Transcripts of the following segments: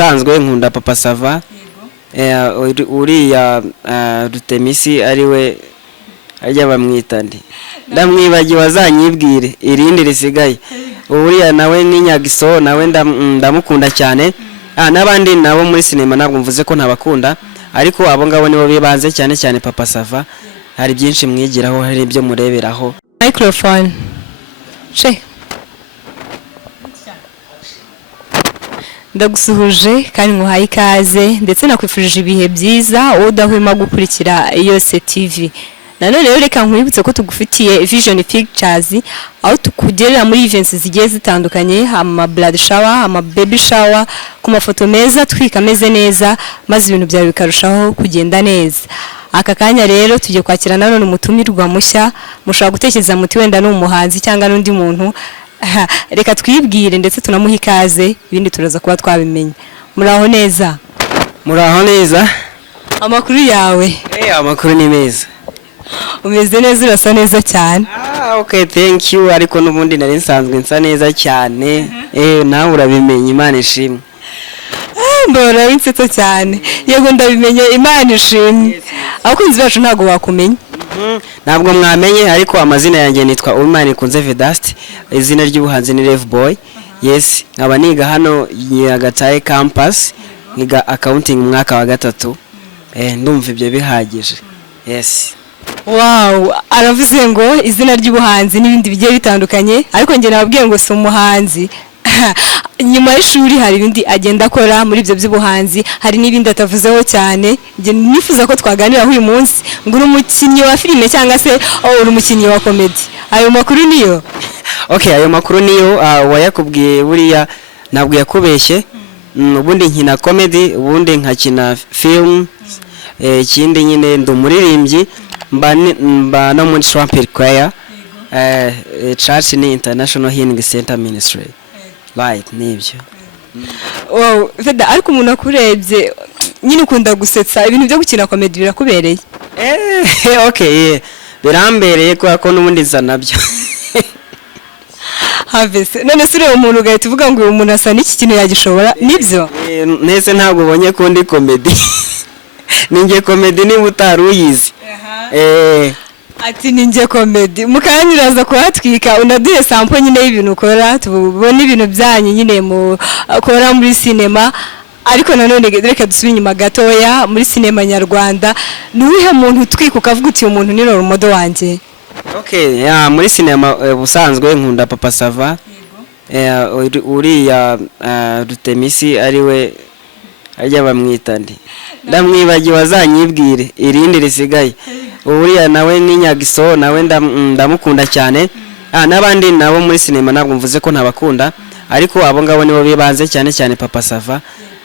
ubusanzwe nkunda Papasava uriya Rutemisi ariwe ajya bamwita ndi ndamwibagiwe azanyibwire irindi risigaye uriya nawe ni Nyagiso nawe ndamukunda cyane n'abandi nabo muri sinema ntabwo mvuze ko ntabakunda ariko abo ngabo nibo bibanze cyane cyane Papasava hari byinshi mwigiraho hari ibyo mureberaho microphone she ndagusuhuje kandi nkuhaye ikaze ndetse nakwifurije ibihe byiza wowe udahwema gukurikira yosetv. Nanone rero reka nkwibutse ko tugufitiye Vision Pictures aho tukugerera muri events zigiye zitandukanye, ama blood shower, ama baby shower, ku mafoto meza twika meze neza maze ibintu byawe bikarushaho kugenda neza. Aka kanya rero tujye kwakira nanone umutumirwa mushya, mushaka gutekereza muti wenda n'umuhanzi cyangwa n'undi muntu. Reka twibwire ndetse tunamuha ikaze ibindi turaza kuba twabimenya. Muraho neza? Muraho neza. Amakuru yawe? Amakuru ni meza. Umeze neza, urasa neza cyane. Okay, thank you. Ariko n'ubundi nari nsanzwe nsa neza cyane. Nawe urabimenye, Imana ishimwe. Mbora winsetsa cyane. Yego ndabimenye, Imana ishimwe. Abakunzi bacu ntago bakumenya. Ntabwo mwamenye ariko amazina yanjye nitwa Uramutse kunze Vedast, izina ry'ubuhanzi ni Rev Boy. Yes, nkaba niga hano Nyagataye campus, niga accounting mu mwaka wa 3. Ndumva ibyo bihagije. Yes. Wow, aravuze ngo izina ry'ubuhanzi n'ibindi bigiye bitandukanye ariko nge nababwiye ngo si umuhanzi. Nyuma y'ishuri hari ibindi agenda akora muri ibyo by'ubuhanzi, hari n'ibindi atavuzeho cyane. Nge nifuza ko twaganira uyu munsi ngo uri umukinnyi wa filime cyangwa se uri umukinnyi wa comedy. Ayo makuru niyo? Okay, ayo makuru niyo wayakubwiye buriya ntabwo yakubeshye. Ubundi nkina comedy, ubundi nkakina film. Ikindi nyine ndumuririmbyi mba no muri trumpet choir. Church ni International Healing Center Ministry. Right, nibyo. Wow, Veda ariko umuntu akurebye nyine ukunda gusetsa ibintu byo gukina comedy birakubereye? Okay, birambereye ko n'ubundi nza nabyo. Havese none se ureba umuntu ugahita uvuga ngo uyu muntu asa n'iki kintu yagishobora nibyo? Nese ntabwo ubonye ko ndi comedy. Ninjye comedy niba utaruyizi. Ati ninjye comedy mukanyiraza kuhatwika unaduhe sample nyine y'ibintu ukora tubone ibintu byanyu nyine mu akora muri sinema. Ariko nanone reka dusubire inyuma gatoya muri sinema nyarwanda, nuwihe muntu utwika ukavuga uti uyu muntu ni role model wanjye? Okay, muri sinema busanzwe nkunda Papasava uriya Rutemisi ariwe ajya bamwita ndi ndamwibagiwe azanyibwire irindi risigaye uriya nawe ni Nyagiso nawe ndamukunda cyane n'abandi nabo muri sinema ntabwo mvuze ko ntabakunda ariko abo ngabo nibo bibanze cyane cyane Papasava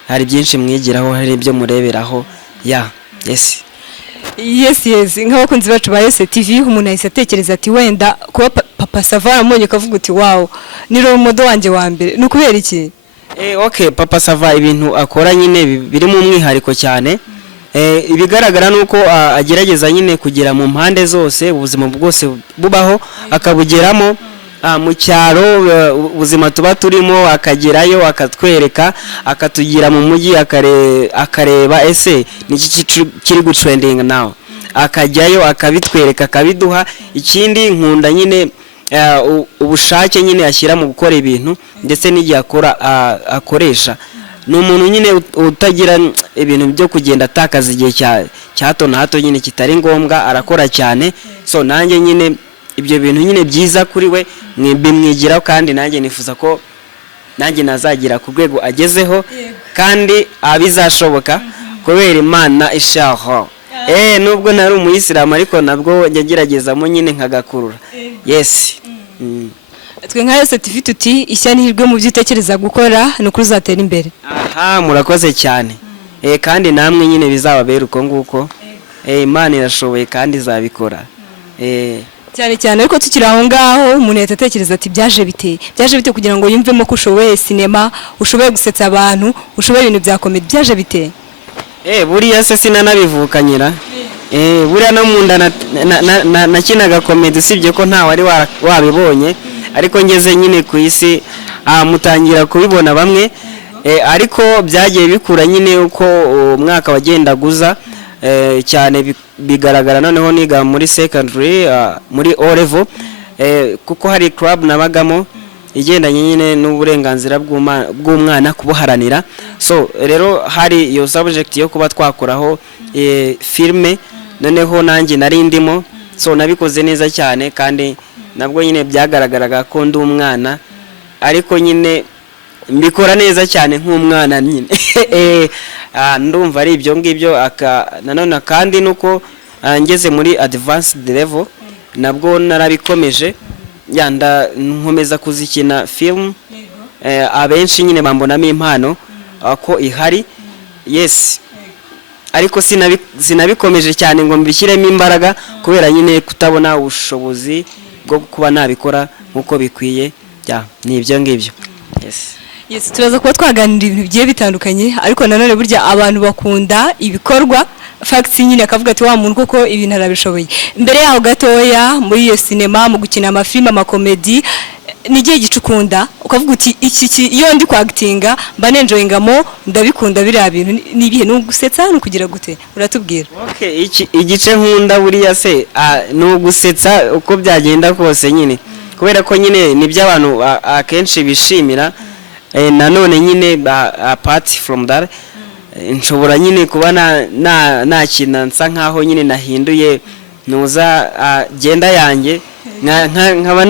hari byinshi mwigiraho hari ibyo mureberaho. Yes nk'abakunzi bacu ba yosetv umuntu ahise atekereza ati wenda kuba Papasava aramubonye ukavuga uti wow ni role model wanjye wa mbere, ni ukubera iki? Okay, Papasava ibintu akora nyine biri mu mwihariko cyane. Ibigaragara nuko agerageza nyine kugira mu mpande zose ubuzima bwose bubaho akabugeramo. Mu cyaro ubuzima tuba turimo akagerayo akatwereka akatugira mu mujyi akareba ese niki kiri gutrending now akajyayo akabitwereka akabiduha. Ikindi nkunda nyine ubushake nyine ashyira mu gukora ibintu ndetse n'igihe akoresha. Ni umuntu nyine utagira ibintu byo kugenda atakaza igihe cyato na hato nyine kitari ngombwa, arakora cyane. So nanjye nyine ibyo bintu nyine byiza kuri we bimwigiraho kandi nanjye nifuza ko nanjye nazagira ku rwego agezeho kandi abizashoboka kubera Imana ishaho. Nubwo nari umuyisilamu ariko nabwo ngeragezamo nyine nkagakurura. Yes. Twe nka yosetv tuti ishyani hirwe mu byo utekereza gukora no kuzatera imbere. Murakoze cyane. Kandi namwe nyine bizababera uko nguko. Imana irashoboye kandi izabikora. Cyane cyane ariko tukiri aho ngaho umuntu yatekereza ati byaje bite kugira ngo yumvemo ko ushoboye sinema, ushoboye gusetsa abantu, ushoboye ibintu bya comedy, byaje bite? Buriya se sinanabivukanyira. Buriya no munda nakinaga comedy usibye ko nta wari wabibonye ariko ngeze nyine ku isi mutangira kubibona bamwe. ariko byagiye bikura nyine uko umwaka wagenda guza cyane bigaragara noneho niga muri secondary muri O level kuko hari club nabagamo igendanye nyine n'uburenganzira bw'umwana kubuharanira. So rero hari iyo subject yo kuba twakoraho filme, noneho nanjye nari ndimo, so nabikoze neza cyane kandi nabwo nyine byagaragaraga ko ndi umwana, ariko nyine mbikora neza cyane nk'umwana nyine. Ndumva ari ibyo ngibyo. Nanone kandi nuko ngeze muri advanced level nabwo narabikomeje, yanda nkomeza kuzikina film. Abenshi nyine bambonamo impano ko ihari, yes, ariko sinabikomeje cyane ngo mbishyiremo imbaraga kubera nyine kutabona ubushobozi bwo kuba nabikora nkuko bikwiye. Ni ibyo ngibyo. Yes, turaza kuba twaganira ibintu bigiye bitandukanye, ariko nanone burya abantu bakunda ibikorwa, facts nyine akavuga ati wa muntu koko ibintu arabishoboye. Mbere yaho gatoya muri iyo cinema mu gukina amafilme amakomedi, nigiye gicukunda ukavuga uti iki iyo ndi kwactinga mba nenjoyingamo, ndabikunda biriya bintu nibihe n'ugusetsa no kugira gute uratubwira? Okay, igice nkunda buriya se no gusetsa uko byagenda kose nyine, kubera ko nyine nibyo abantu akenshi bishimira. Nanone nyine apart from that nshobora nyine kuba nakina nsa nkaho nyine nahinduye nuza genda yanjye, nkaba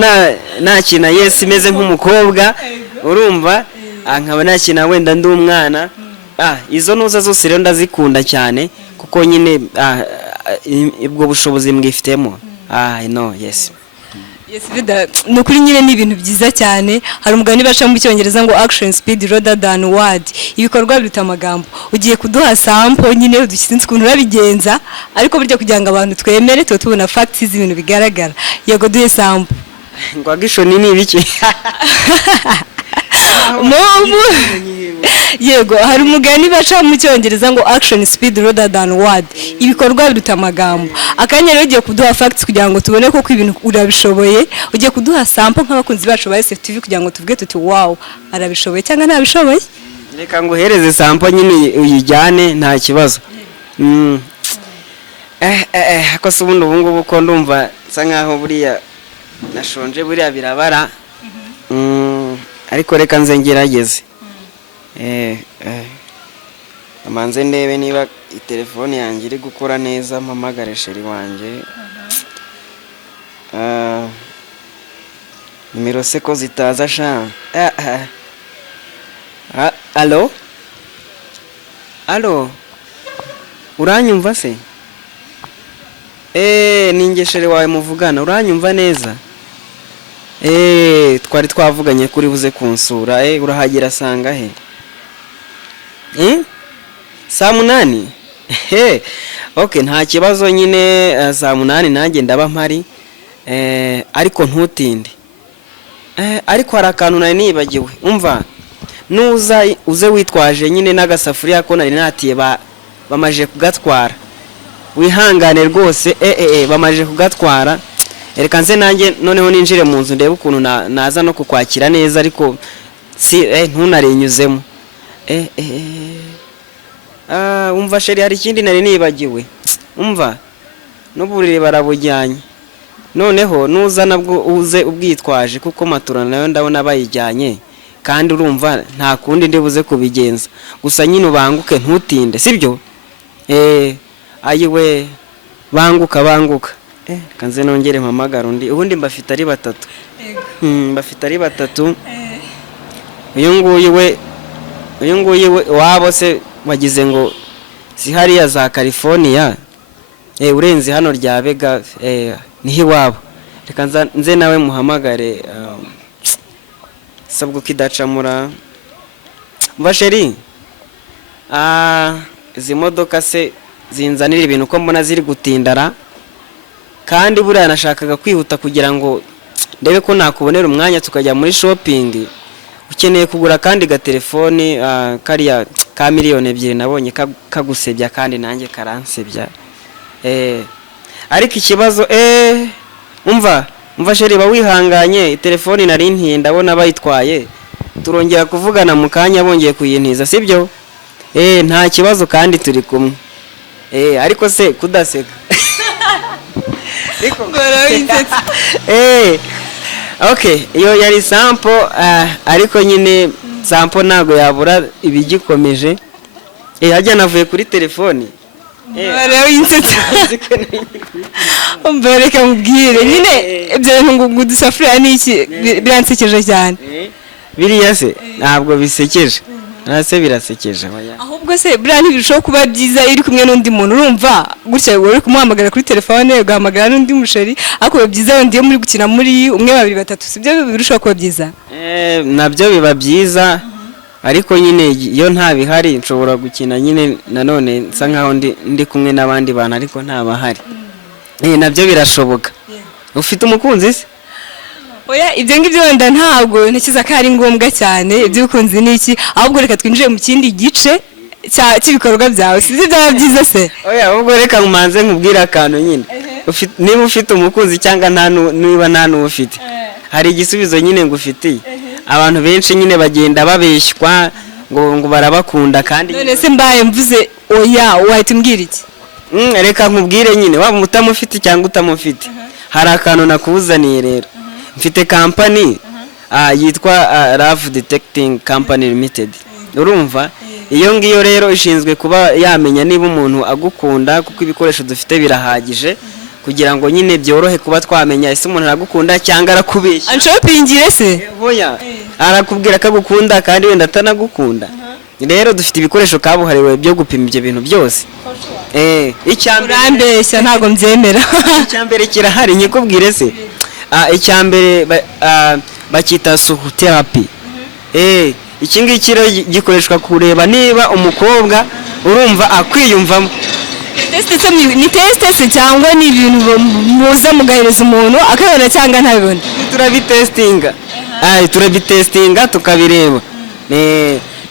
nakina yes imeze nk'umukobwa, urumva, nkaba nakina wenda ndi umwana. Izo nuza zose rero ndazikunda cyane kuko nyine ubwo bushobozi mwifitemo. No, yes. Yes, vida nukuri nyine ni ibintu byiza cyane. Hari umugani baca mu cyongereza ngo action speed rather than word, ibikorwa biruta amagambo. Ugiye kuduha sample nyine udushyize ukuntu urabigenza, ariko burya kugira ngo abantu twemere tubona facts z'ibintu bigaragara. Yego duhe sample. Ngo action ni ibiki? Yego, hari umugani baca mu cyongereza ngo action speed rather than word, ibikorwa biruta amagambo. Akanya rero ugiye kuduha facts kugira ngo tubone ko ibintu urabishoboye. Ugiye kuduha sample nk'abakunzi bacu ba SFTV kugira ngo tuvuge tuti wow arabishoboye cyangwa ntabishoboye. Reka nguhereze sample nyine uyijyane nta kibazo. Ako se ubundi ubungubu ko ndumva nsa nkaho buriya nashonje, buriya birabara. Ariko reka nze ngerageze. Amanze ndebe niba telefone yanjye iri gukora neza, mpamagare sheri wanjye. Nimero se ko zitaza sha. Allo? Allo? Uranyumva se? Ninge sheri wawe muvugana, uranyumva neza? Twari twavuganye kuri buze kunsura. Urahagera sanga he? Saa 8? Okay, nta kibazo nyine. Saa 8 nanjye ndaba mpari, ariko ntutinde. Ariko hari akantu nari nibagiwe. Umva, nuza uze witwaje nyine n'agasafuriya ko nari natiye bamaje kugatwara. Wihangane rwose. Bamaje kugatwara. Reka nze nanjye noneho ninjire mu nzu ndebe ukuntu naza no kukwakira neza, ariko si ntunarenyuzemo. Umva sheri, hari ikindi nari nibagiwe. Umva, n'uburire barabujyanye. Noneho nuza nabwo uze ubwitwaje kuko matura nayo ndabona bayijyanye, kandi urumva nta kundi ndibuze kubigenza. Gusa nyine ubanguke ntutinde, sibyo? Ayiwe, banguka. Kanze nongere mpamagara undi. Ubundi mbafite ari batatu. Mbafite ari batatu. Uyu nguyu we wabo se wagize ngo si hariya za California. Urenze hano rya Vega. Nihi wabo. Reka nze nawe muhamagare. Sabwo kidacamura. Mbasheri. Izi modoka se zinzanira ibintu ko mbona ziri gutindara. Kandi buriya nashakaga kwihuta kugira ngo ndebe ko nakubonera umwanya tukajya muri shopping. Ukeneye kugura kandi ga telefone kariya ka miliyoni 2 nabonye kagusebya kandi nanjye karansebya. Ariko ikibazo umva sheri ba wihanganye, telefone nari ntiye ndabona bayitwaye. turongera kuvugana mu kanya bongeye kuyintiza sibyo? Nta kibazo kandi turi kumwe. Ariko se kudaseka. Okay, iyo yari sample ariko nyine sample ntago yabura ibigikomeje. Hajya navuye kuri telefoni. Rero insetsa. Umbereka mubwire nyine ibyo bintu ngo dusafuriya niki biransekeje cyane. Biriya se ntabwo bisekeje. Nase birasekeje hoya. Ahubwo se buriya ntibirushaho kuba byiza iri kumwe n'undi muntu urumva gutya uri kumuhamagara kuri telefone ugahamagara n'undi musheri ariko biba byiza ndiye muri gukina muri umwe babiri batatu sibyo birushaho kuba byiza. Nabyo biba byiza ariko nyine iyo nta bihari nshobora gukina nyine nanone nsa nkaho ndi kumwe n'abandi bantu ariko nta bahari. Nabyo birashoboka. Ufite umukunzi se? Oya ibyo ngibyo wenda ntabwo ntekiza ko ari ngombwa cyane ibyo ukunze niki ahubwo reka twinjire mu kindi gice cy'ibikorwa byawe sibyo byaba byiza se? Oya ahubwo reka nkumanze nkubwira akantu nyine. Niba ufite umukunzi cyangwa niba nta n'ufite hari igisubizo nyine ngufitiye. Abantu benshi nyine bagenda babeshywa ngo barabakunda kandi none se mbaye mvuze oya wahita umbwira iki? Reka nkubwire nyine waba utamufite cyangwa utamufite hari akantu nakuzaniye rero. Mfite company yitwa Love Detecting Company Limited. Urumva iyo ngiyo rero ishinzwe kuba yamenya niba umuntu agukunda kuko ibikoresho dufite birahagije kugira ngo nyine byorohe kuba twamenya ese umuntu aragukunda cyangwa arakubeshya. Anshopingire se? Hoya arakubwira ko agukunda kandi wenda atanagukunda. Rero dufite ibikoresho kabuhariwe byo gupima ibyo bintu byose. Icyambere urambeshya ntago mbyemera. Icyambere kirahari nyikubwire se. Icyambere bakita suhu therapy. Iki ngiki gikoreshwa kureba niba umukobwa urumva akwiyumvamo. Ni test cyangwa ni ibintu muza mugahereza umuntu akabona cyangwa ntabibona? Turabitestinga tukabireba.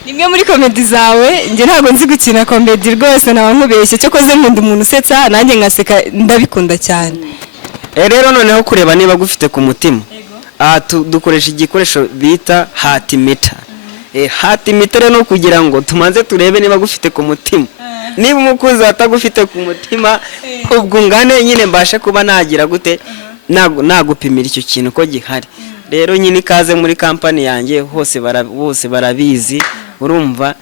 Nimwe muri comedy zawe nge ntago nzi gukina comedy rwose nawe nkubeshye cyo koze nkunda umuntu usetsa nanjye nkaseka ndabikunda cyane. Rero noneho kureba niba gufite ku mutima dukoresha igikoresho bita heart meter. Heart meter no kugira ngo tumanze turebe niba gufite ku mutima. Niba umukunzi atagufite ku mutima ubwo ngane nyine mbashe kuba nagira gute nagupimira icyo kintu ko gihari. Rero nyine ikaze muri company yanjye bose barabizi. Urumva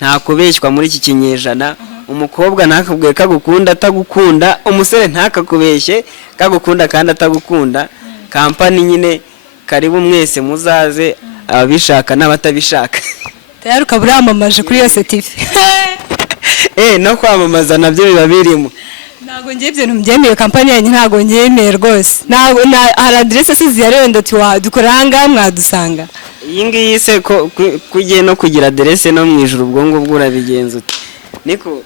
nta kubeshywa muri iki kinyejana. Umukobwa ntakubwiye kagukunda atagukunda, umusore ntakakubeshye kagukunda kandi atagukunda. Company nyine karibu mwese muzaze ababishaka n'abatabishaka. Tayari ukaburamamaje kuri yosetv. No kwamamaza nabyo biba birimo. Ntago ngiye ibyo ntumbyemeye company yanyu ntago ngyemeye rwose. Ntago hari adresse sizi ya rendo dukoranga mwadusanga. Iyi ngiyi se kugiye no kugira adresse no mu ijuru ubwo ngubwo urabigenza ute? Niko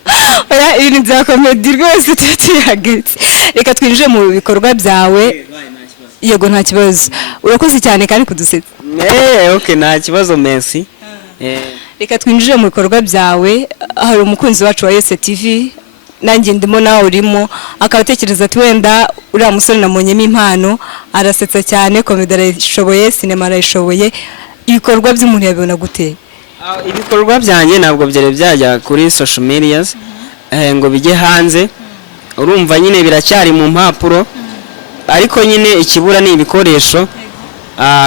oya ibintu bya comedy rwose tuyahagaritse. Reka twinjire mu bikorwa byawe. Yego nta kibazo. Urakoze cyane kandi kudusetsa. Okay nta kibazo merci. Reka twinjire mu bikorwa byawe. Hari umukunzi wacu wa yosetv nanjye ndimo nawe urimo akabatekereza ati wenda uriya musore namonyemo impano arasetsa cyane comedy arayishoboye sinema arayishoboye ibikorwa by'umuntu yabibona gute? Ibikorwa byanjye ntabwo byari byajya kuri social medias ngo bijye hanze. Urumva nyine biracyari mu mpapuro ariko nyine ikibura ni ibikoresho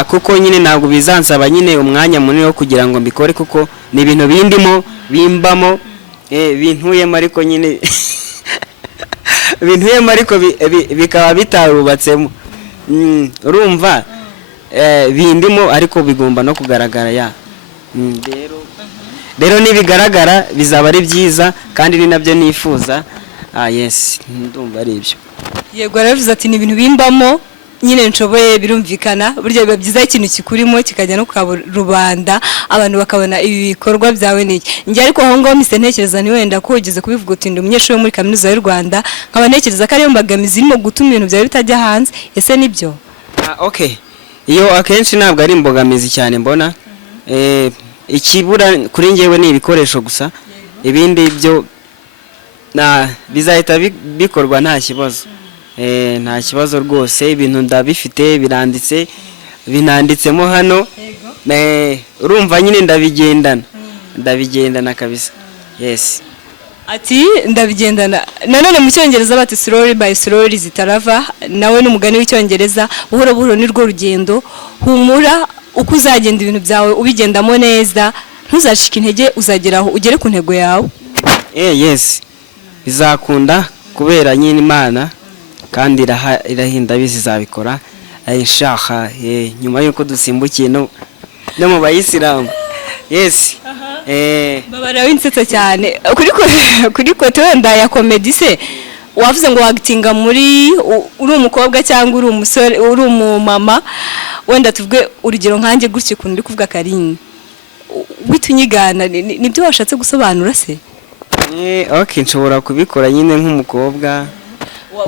kuko nyine ntabwo bizansaba nyine umwanya munini wo kugira ngo mbikore kuko ni ibintu bindimo bimbamo bintuyemo ariko nyine bintuyemo ariko bikaba bitarubatsemo. Urumva bindimo ariko bigomba no kugaragara ya. Rero nibigaragara bizaba ari byiza kandi ni nabyo nifuza. Yes ndumva ari ibyo. Yego aravuze ati ni ibintu bimbamo nyine nshoboye birumvikana burya biba byiza ikintu kikurimo kikajya no kwa rubanda abantu bakabona ibi bikorwa byawe niki. Nge ariko aho ngaho mise ntekereza ni wenda ko ugeze kubivuga uti ndi umunyeshuri muri kaminuza y'u Rwanda nkaba ntekereza ko ariyo mbogamizi irimo gutuma ibintu byawe bitajya hanze. Ese nibyo? Okay iyo akenshi ntabwo ari imbogamizi cyane mbona. Ikibura kuri ngewe ni ibikoresho gusa ibindi byo bizahita bikorwa nta kibazo. Nta kibazo rwose ibintu ndabifite binanditsemo hano. urumva nyine ndabigendana kabisa. Yes. Ati ndabigendana. Nanone mu cyongereza bati slowly by slowly zitarava, nawe n'umugani w'icyongereza, buhoro buhoro ni rwo rugendo. Humura uko uzagenda ibintu byawe ubigendamo neza, ntuzacike intege, uzageraho ugere ku ntego yawe. Yes. Bizakunda kubera nyine Imana kandi irahinda bizabikora. Ushaka nyuma yuko dusimbukiye no mu bayisilamu. Yes. Babara winsetsa cyane kuri kote wenda ya comedy se wavuze ngo wagitinga muri uri umukobwa cyangwa uri umusore uri umumama, wenda tuvuge urugero nkanjye gutyo kundi kuvuga Karini witunyigana nibyo washatse gusobanura se? Okay, nshobora kubikora nyine nk'umukobwa.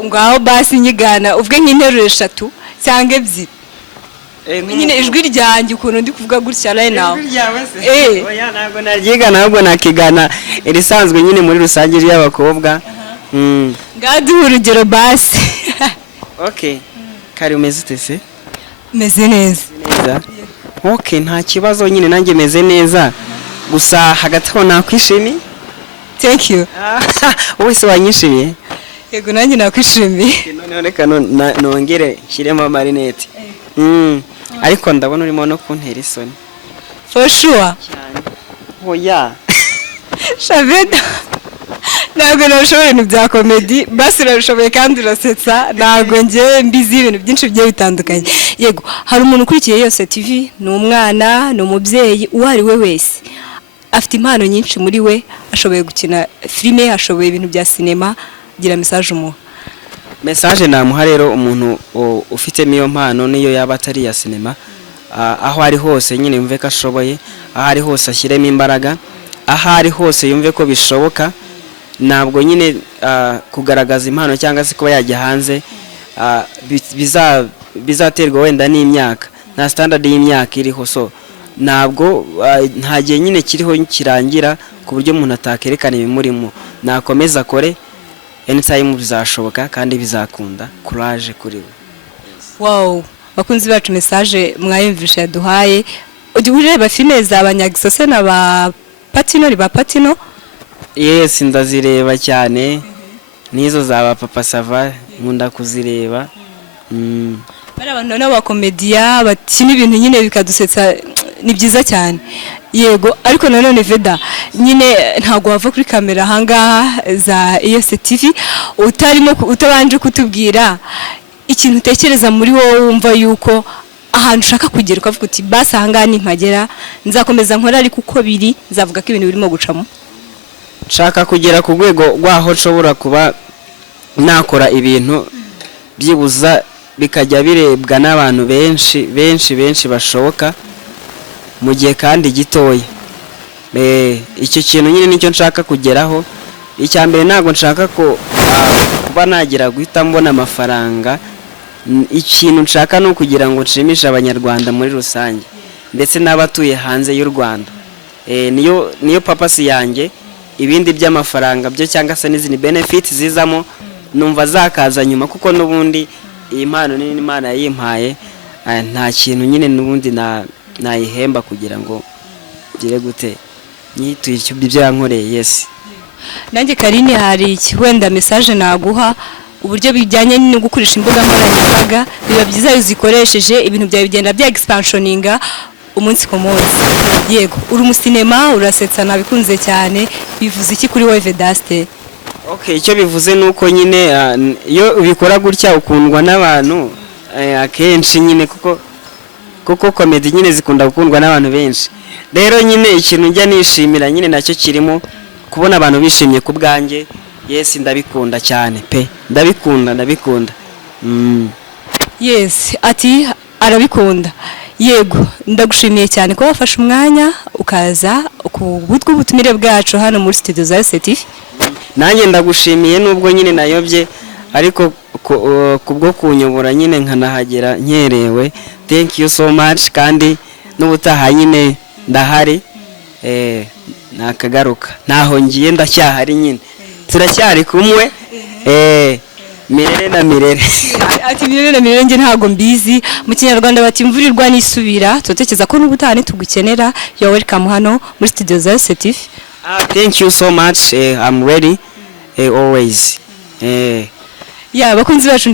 Ngaho basi nyigana uvuge nk'interuro 3 cyangwa 2. Nyine ijwi ryanjye ukuntu ndi kuvuga gutya right now. Oya ntabwo naryigana ahubwo nakigana irisanzwe nyine muri rusange y'abakobwa. Ngaduha urugero basi. Okay. Kari umeze ute se? Meze neza. Okay, nta kibazo nyine nanjye meze neza. Gusa hagati aho nakwishimiye. Thank you. Wese wanyishimiye? Yego nanjye nakwishimiye. None reka nongere nshyiremo amarinete. Ariko ndabona urimo no kuntera isoni. For sure. Oya. Shaveda. Ntabwo nashobora ibintu bya comedy, basi urabishoboye kandi urasetsa, ntabwo ngiye mbizi ibintu byinshi bigiye bitandukanye. Yego, hari umuntu ukurikiye yose TV, ni umwana, ni umubyeyi, uwo ari we wese. Afite impano nyinshi muri we, ashoboye gukina filime, ashoboye ibintu bya sinema, gira message umuha. Message namuha rero umuntu ufite miyo mpano niyo yaba atari ya sinema, aho ari hose nyine yumve ko ashoboye, aho ari hose ashyiremo imbaraga, aho ari hose yumve ko bishoboka. Ntabwo nyine kugaragaza impano cyangwa se kuba yajya hanze bizaterwa wenda n'imyaka, nta standard y'imyaka iriho, so ntabwo nta gihe nyine kiriho kirangira ku buryo umuntu atakerekana ibimurimo. Nakomeza akore, anytime bizashoboka kandi bizakunda. Courage kuri we. Wow, bakunzi bacu message mwayumvisha yaduhaye. Ujye ureba filime za abanyagisose na ba Patino. Yes, ndazireba cyane. Nizo za Papasava nkunda kuzireba. Bari abantu n'aba komedia bakina ibintu nyine bikadusetsa, ni byiza cyane. Yego, ariko nanone Veda nyine ntago wava kuri kamera hangaha za yosetv utabanje kutubwira ikintu utekereza muri wowe wumva yuko ahantu ushaka kugera ukavuga uti basi ahangaha nimpagera nzakomeza nkora, ariko uko biri nzavuga ko ibintu birimo gucamo. Nshaka kugera ku rwego rwaho nshobora kuba nakora ibintu byibuza bikajya birebwa n'abantu benshi bashoboka mu gihe kandi gitoya. Icyo kintu nyine nicyo nshaka kugeraho. Icya mbere ntabwo nshaka ko kuba nagira guhita mbona amafaranga. Ikintu nshaka no kugira ngo nshimishe abanyarwanda muri rusange ndetse n'abatuye hanze y'u Rwanda. Niyo papasi yanjye. Ibindi by'amafaranga byo cyangwa se n'izindi benefits zizamo numva zakaza nyuma, kuko n'ubundi iyi mpano ni Imana yayimpaye. Nta kintu nyine n'ubundi nayihemba kugira ngo gire gute nyituye ibyo yankoreye. Yes. Nanjye Karini hari iki wenda message naguha, uburyo bijyanye no gukoresha imbuga nkoranyambaga biba byiza iyo zikoresheje ibintu byawe bigenda bya expansioninga umunsi ku munsi. Yego, uri umusinema urasetsa nabikunze cyane, bivuze iki kuri wowe Vedaste? Okay, icyo bivuze nuko nyine iyo ubikora gutya ukundwa n'abantu akenshi nyine, kuko comedy nyine zikunda gukundwa n'abantu benshi. Rero nyine ikintu njya nishimira nyine nacyo kirimo kubona abantu bishimye ku bwanjye. Yes, ndabikunda cyane pe, ndabikunda. Yes, ati arabikunda. Yego, ndagushimiye cyane ko wafashe umwanya ukaza ku butwe ubutumire bwacu hano muri studio za yosetv. Nanjye ndagushimiye nubwo nyine nayobye, ariko kubwo kunyobora nyine nkanahagera nkerewe. Thank you so much, kandi n'ubutaha nyine ndahari. Nakagaruka, naho ngiye ndacyahari nyine, turacyari kumwe. mirere na mirere. ati mirere na mirere nge ntago mbizi mu kinyarwanda bati imvurirwa nisubira tutekereza ko n'ubutane tugukenera you welcome hano muri studio za yosetv. Thank you so much. I'm ready always. Ya bakunzi bacu